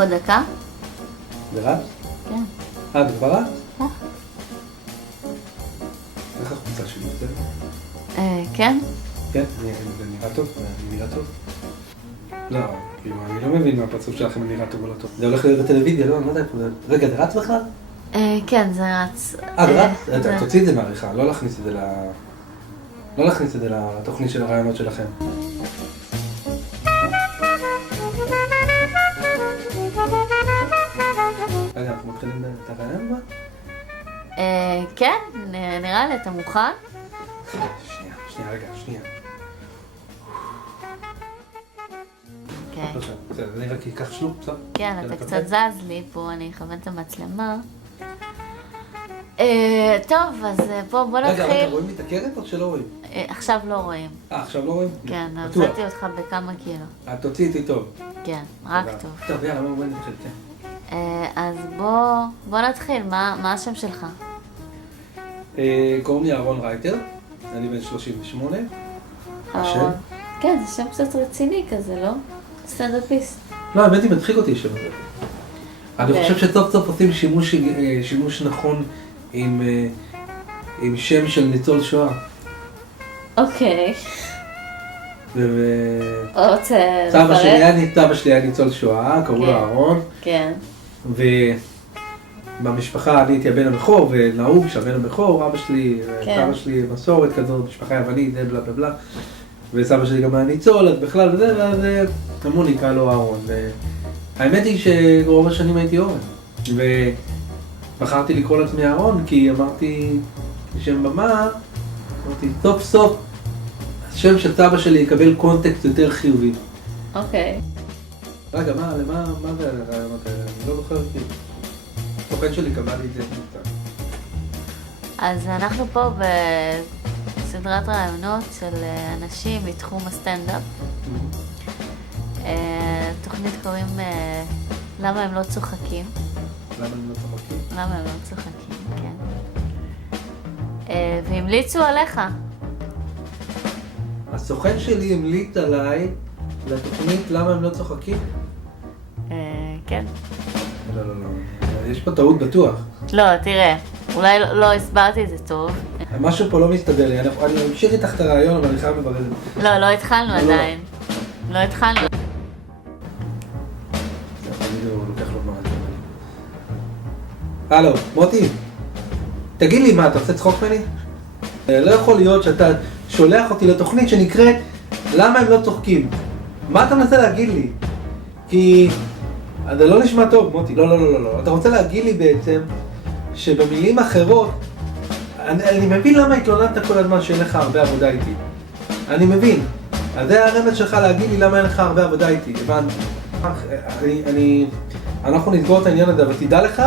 עוד דקה? זה רץ? כן. זה כבר רץ? כן. איך החוצה שלי יותר? כן? כן, זה נראה טוב? אני נראה טוב? לא, כאילו, אני לא מבין מהפרצוף שלכם אני נראה טוב או לא טוב. זה הולך להיות בטלוויזיה, לא? אני לא יודע איפה זה... רגע, זה רץ בכלל? כן, זה רץ. זה רץ? תוציא את זה מהעריכה, לא להכניס את זה לא להכניס את זה לתוכנית של הרעיונות שלכם. רגע, אנחנו מתחילים את הרעיון בה? כן, נראה לי, אתה מוכן? שנייה. כן. בסדר, אני רק אקח שלוק, בסדר? כן, אתה קצת זז לי פה, אני אכוון את המצלמה. טוב, אז בוא נתחיל. רגע, רואים לי את הקרן או שלא רואים? עכשיו לא רואים. עכשיו לא רואים? כן, הוצאתי אותך בכמה קילו. תוציא איתי טוב. כן, רק טוב. טוב, יאללה, בוא נתחיל, כן. אז בוא נתחיל, מה השם שלך? קוראים לי אהרון רייטר, אני בן 38. השם? כן, זה שם קצת רציני כזה, לא? סטנדאפיסט. לא, האמת היא מצחיק אותי שם. אני חושב שסוף סוף עושים שימוש נכון עם שם של ניצול שואה. אוקיי. סבא שלי היה ניצול שואה, קראו לו אהרון. כן. ובמשפחה אני הייתי הבן הבכור, ונהוג שהבן הבכור, אבא שלי, סבא שלי מסורת כזאת, משפחה יוונית, זה בלה בלה בלה. וסבא שלי גם היה ניצול, אז בכלל וזה, ואז אמרו לי, קרא לו אהרון. האמת היא שרוב השנים הייתי אורן. ובחרתי לקרוא לעצמי אהרון, כי אמרתי, שם במה, אמרתי, סוף סוף, השם של סבא שלי יקבל קונטקסט יותר חיובי. אוקיי. רגע, מה זה הרעיונות האלה? אני לא זוכר כאילו. התוכן שלי קבע לי את זה קצת. אז אנחנו פה בסדרת רעיונות של אנשים מתחום הסטנדאפ. תוכנית קוראים למה הם לא צוחקים. למה הם לא צוחקים? למה הם לא צוחקים, כן. והמליצו עליך. הסוכן שלי המליץ עליי לתוכנית למה הם לא צוחקים? כן. לא. יש פה טעות בטוח. לא, תראה. אולי לא הסברתי את זה טוב. משהו פה לא מסתדר לי. אני אמשיך איתך את הרעיון, אבל אני חייב לברר את זה. לא התחלנו עדיין. לא התחלנו. הלו, מוטי, תגיד לי, מה, אתה עושה צחוק ממני? לא יכול להיות שאתה שולח אותי לתוכנית שנקראת למה הם לא צוחקים. מה אתה מנסה להגיד לי? כי זה לא נשמע טוב, מוטי. לא. אתה רוצה להגיד לי בעצם שבמילים אחרות, אני מבין למה התלוננת כל הזמן שאין לך הרבה עבודה איתי. אני מבין. אז זה הרמז שלך להגיד לי למה אין לך הרבה עבודה איתי. אנחנו נסגור את העניין הזה, אבל תדע לך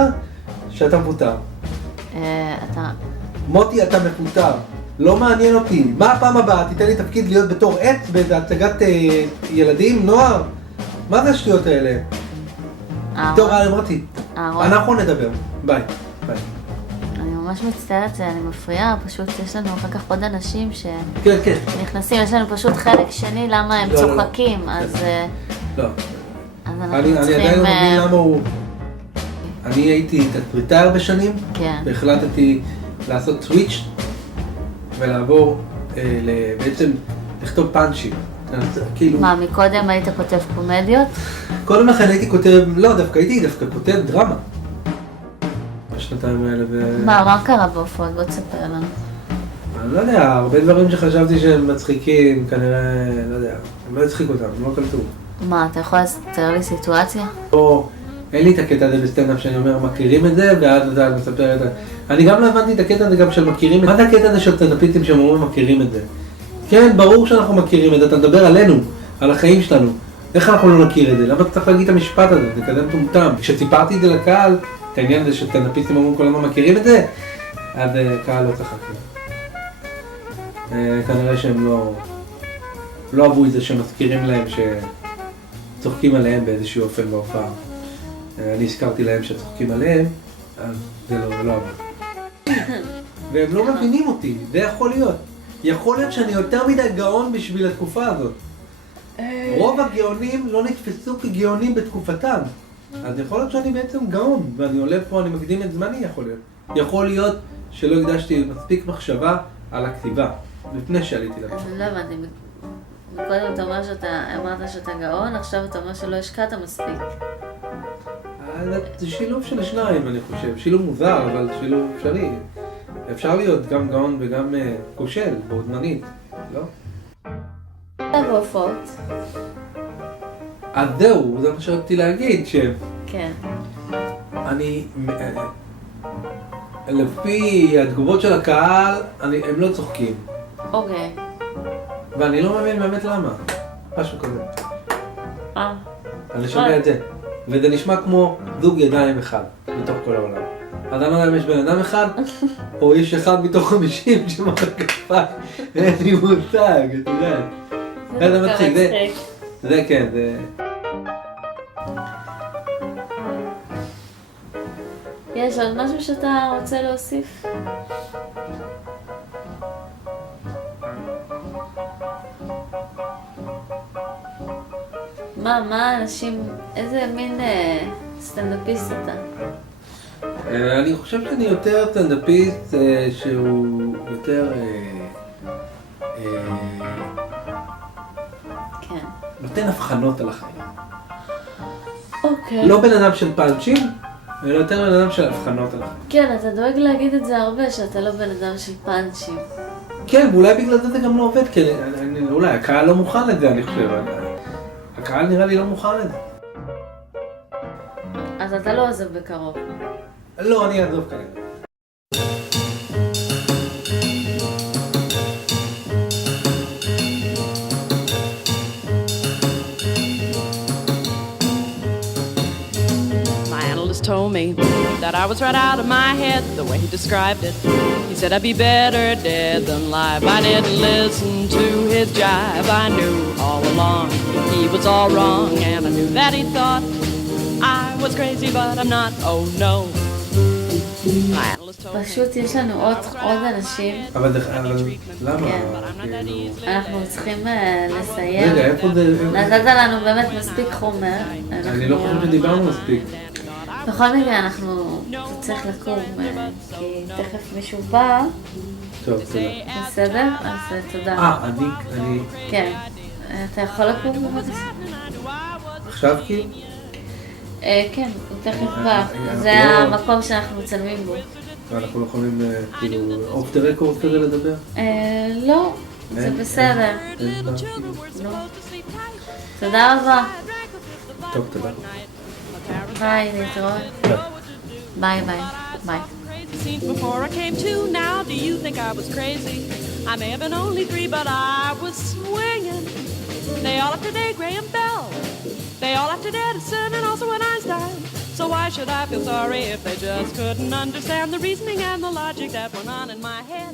שאתה מפוטר. מוטי, אתה מפוטר. לא מעניין אותי. מה הפעם הבאה? תיתן לי תפקיד להיות בתור עץ באיזה הצגת ילדים, נוער? מה זה השטויות האלה? טוב, אמרתי. אנחנו נדבר. ביי. אני ממש מצטערת שאני מפריעה, פשוט יש לנו אחר כך עוד אנשים שנכנסים, יש לנו פשוט חלק שני למה הם צוחקים, אז... לא. אני עדיין לא מבין למה הוא... אני הייתי תסריטאי הרבה שנים, והחלטתי לעשות סוויץ' ולעבור בעצם לכתוב פאנצ'ים. מה, מקודם היית כותב קומדיות? קודם לכן הייתי כותב, לא, הייתי דווקא כותב דרמה. בשנתיים האלה מה קרה בהופעות? בוא תספר לנו. אני לא יודע, הרבה דברים שחשבתי שהם מצחיקים, כנראה, לא יודע, הם לא הצחיק אותם, הם לא קלטו. מה, אתה יכול לספר לי סיטואציה? או, אין לי את הקטע הזה בסטנדאפ שאני אומר, מכירים את זה, ואז אתה מספר את זה. אני גם לא הבנתי את הקטע הזה גם של מכירים את זה. מה זה הקטע הזה של סטנדאפיסטים שהם אומרים מכירים את זה? כן, ברור שאנחנו מכירים את זה, אתה מדבר עלינו, על החיים שלנו. איך אנחנו לא נכיר את זה? למה אתה צריך להגיד את המשפט הזה? זה כזה מטומטם. כשסיפרתי את זה לקהל, את העניין הזה שסטנדאפיסטים אומרים כל הזמן מכירים את זה, אז קהל לא צחק. כנראה שהם לא אהבו את זה שמזכירים להם שצוחקים עליהם באיזשהו אופן בהופעה. אני הזכרתי להם שצוחקים עליהם, אז זה לא עבוד. והם לא מבינים אותי, זה יכול להיות. יכול להיות שאני יותר מדי גאון בשביל התקופה הזאת. רוב הגאונים לא נתפסו כגאונים בתקופתם. אז יכול להיות שאני בעצם גאון, ואני עולה פה, אני מקדים את זמני, יכול להיות. יכול להיות שלא הקדשתי מספיק מחשבה על הכתיבה, לפני שעליתי לפה. לא הבנתי, קודם אתה אומר אמרת שאתה גאון, עכשיו אתה אומר שלא השקעת מספיק. זה שילוב של השניים, אני חושב. שילוב מוזר, אבל שילוב אפשרי. אפשר להיות גם גאון וגם כושל, בו זמנית, לא? אתה בהופעות. אז זהו, זה מה שרציתי להגיד, כן. אני, לפי התגובות של הקהל, הם לא צוחקים. אוקיי. ואני לא מבין באמת למה. משהו כזה. אני שומע את זה. וזה נשמע כמו זוג ידיים אחד, מתוך כל העולם. אז אני לא יודע אם יש בן אדם אחד, או יש אחד מתוך 50 שמחא כפיים. אין לי מושג, את יודעת. זה מצחיק, זה כן, זה... יש עוד משהו שאתה רוצה להוסיף? מה אנשים, איזה מין סטנדאפיסט אתה? אני חושב שאני יותר סטנדאפיסט שהוא יותר... כן. נותן הבחנות על החיים. אוקיי. לא בן אדם של פאנצ'ים, אלא יותר בן אדם של הבחנות על החיים. כן, אתה דואג להגיד את זה הרבה, שאתה לא בן אדם של פאנצ'ים. כן, ואולי בגלל זה גם לא עובד, כי אולי הקהל לא מוכן לזה, אני חושב. הקהל נראה לי לא מוכן לזה. אז אתה לא עוזב בקרוב. לא, אני אעזוב כנראה. Told me that I was right out of my head the way he described it. He said I'd be better dead than live. I didn't listen to his jive. I knew all along he was all wrong, and I knew that he thought I was crazy, but I'm not. Oh no. פשוט יש לנו עוד אנשים. אבל למה? אנחנו צריכים לסיים. רגע, איפה זה? נתת לנו באמת מספיק חומר. אני לא חושב שדיברנו מספיק. בכל מקרה אנחנו צריך לקום, כי תכף מישהו בא. טוב, תודה. בסדר? אז תודה. אני... כן. אתה יכול לקום בבקשה? עכשיו כאילו? כן, הוא תכף בא. זה המקום שאנחנו מצלמים בו. ואנחנו לא יכולים כאילו אוף דה רקורד כזה לדבר? לא, זה בסדר. תודה רבה. טוב, תודה. ביי, להתראות. ביי, ביי. ביי. Before I came to, now do you think I was crazy? I may have been only 3, but I was swinging. They all after Dave Graham Bell. They all after Edison and also an Einstein. So why should I feel sorry if they just couldn't understand the reasoning and the logic that went on in my head?